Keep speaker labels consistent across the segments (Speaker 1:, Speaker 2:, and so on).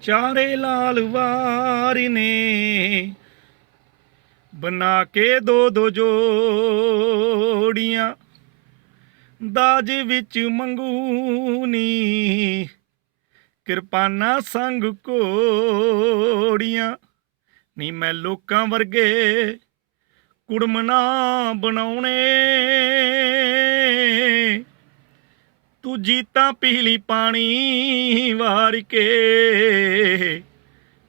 Speaker 1: ਚਾਰੇ ਲਾਲ ਵਾਰ ਨੇ। ਬਣਾ ਕੇ ਦੋ ਦੋ ਜੋੜੀਆਂ, ਦਾਜ ਵਿੱਚ ਮੰਗੂਨੀ। ਕਿਰਪਾਨਾ ਸੰਗ ਕੋੜੀਆਂ, ਨੀ ਮੈਂ ਲੋਕਾਂ ਵਰਗੇ ਕੁੜਮਣਾ ਬਣਾਉਣੇ। ਤੂੰ ਜੀਤਾ ਪੀਲੀ ਪਾਣੀ ਵਾਰ ਕੇ।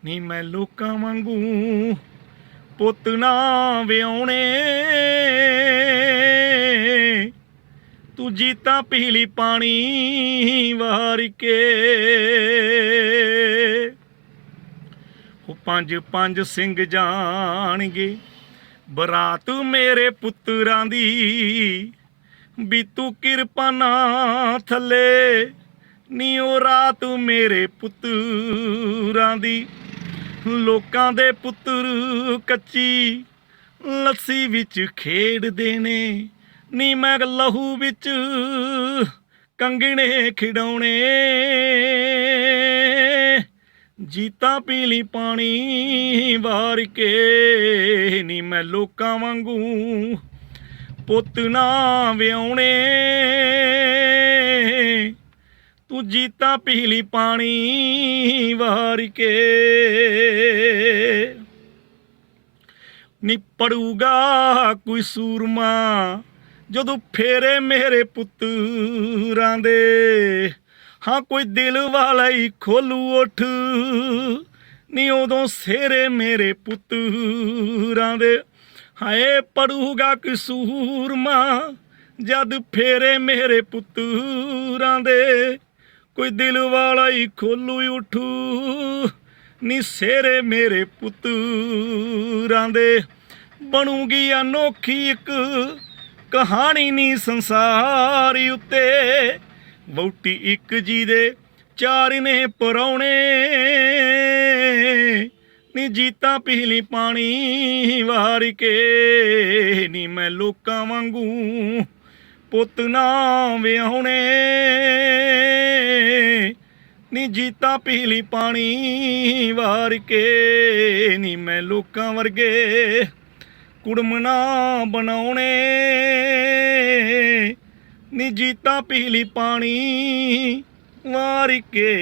Speaker 1: ਨੀ ਮੈਂ ਲੋਕਾਂ ਵਾਂਗੂ ਪੁੱਤ ਨਾ ਵਿਆਉਣੇ ਤੂੰ ਜੀਤਾ ਪੀਲੀ ਪਾਣੀ ਵਾਰ ਕੇ। ਉਹ ਪੰਜ ਪੰਜ ਸਿੰਘ ਜਾਣਗੇ, ਬਰਾਤ ਮੇਰੇ ਪੁੱਤਰਾਂ ਦੀ। ਵੀ ਤੂੰ ਕਿਰਪਾ ਨਾ ਥੱਲੇ। ਨੀ ਉਹ ਰਾਤ ਮੇਰੇ ਪੁੱਤਰਾਂ ਦੀ। ਲੋਕਾਂ ਦੇ ਪੁੱਤਰ ਕੱਚੀ ਲੱਸੀ ਵਿੱਚ ਖੇਡਦੇ ਨੇ। ਨੀ ਮੈਂ ਲਹੂ ਵਿੱਚ ਕੰਗਣੇ ਖਿਡਾਉਣੇ ਜੀਤਾ ਪੀਲੀ ਪਾਣੀ ਵਾਰ ਕੇ। ਨੀ ਮੈਂ ਲੋਕਾਂ ਵਾਂਗੂ ਪੁੱਤ ਨਾ ਵਿਉਣੇ ਤੂੰ ਜੀਤਾ ਪੀਲੀ ਪਾਣੀ ਵਾਰ ਕੇ। ਨੀ ਪੜੂਗਾ ਕੋਈ ਸੂਰਮਾ ਜਦੋਂ ਫੇਰੇ ਮੇਰੇ ਪੁੱਤਰਾਂ ਦੇ। ਹਾਂ, ਕੋਈ ਦਿਲ ਵਾਲਾ ਹੀ ਖੋਲੂ ਉਠ। ਨੀ ਉਦੋਂ ਸੇਰੇ ਮੇਰੇ ਪੁੱਤਰਾਂ ਦੇ। ਹਾਏ ਪੜੂਗਾ ਕਿ ਸੂਰਮਾ, ਜਦ ਫੇਰੇ ਮੇਰੇ ਪੁੱਤਰਾਂ ਦੇ। ਕੋਈ ਦਿਲ ਵਾਲਾ ਹੀ ਖੋਲੂ ਉਠੂ, ਨੀ ਸੇਰੇ ਮੇਰੇ ਪੁੱਤਰਾਂ ਦੇ। ਬਣੂਗੀ ਅਨੋਖੀ ਇੱਕ ਕਹਾਣੀ ਨੀ ਸੰਸਾਰ ਉੱਤੇ। ਵਹੁਟੀ ਇੱਕ ਜੀ ਦੇ ਚਾਰ ਨੇ ਪਰੌਣੇ ਨੀ ਜੀਤਾ ਪੀਲੀ ਪਾਣੀ, ਵਾਰ ਕੇ ਨੀ ਮੈਂ ਲੋਕਾਂ ਵਾਂਗੂ ਪੁੱਤ ਨਾ ਵਿਆਹੁਣੇ। ਨੀ ਜੀਤਾ ਪੀਲੀ ਪਾਣੀ, ਵਾਰ ਕੇ ਨੀ ਮੈਂ ਲੋਕਾਂ ਵਰਗੇ ਕੁੜਮ ਨਾ ਬਣਾਉਣੇ। ਨੀ ਜੀਤਾ ਪੀਲੀ ਪਾਣੀ, ਵਾਰ ਕੇ